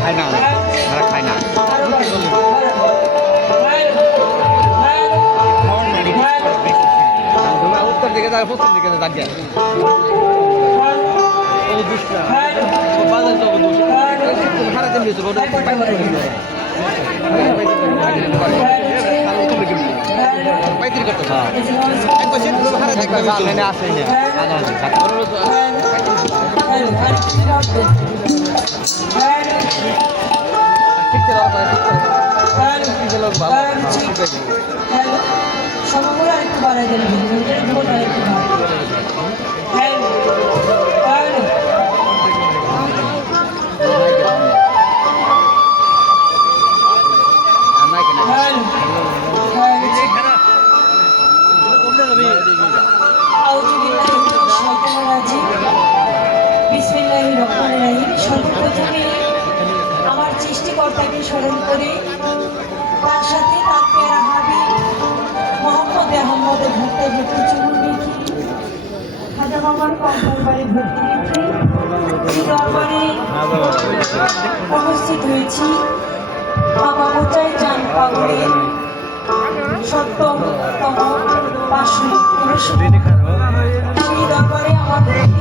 খায় না খায় না উত্তর দিকে যাবে পশ্চিম দিকে যাবে পাইতির করতে একবার সেটা সময় আরেকটু বাড়াই দেন সর্বপ্রথমে আমার সৃষ্টিকর্তাকে স্মরণ করে তার সাথে তার পেয়ারা হাবি মোহাম্মদ আহমদের ভক্ত ভক্তি চুমুন দেখি খাজা মামার ভর্তি দরবারে উপস্থিত হয়েছি বাবা মোচাই চান পাগলের সপ্তমতম দরবারে আমাদের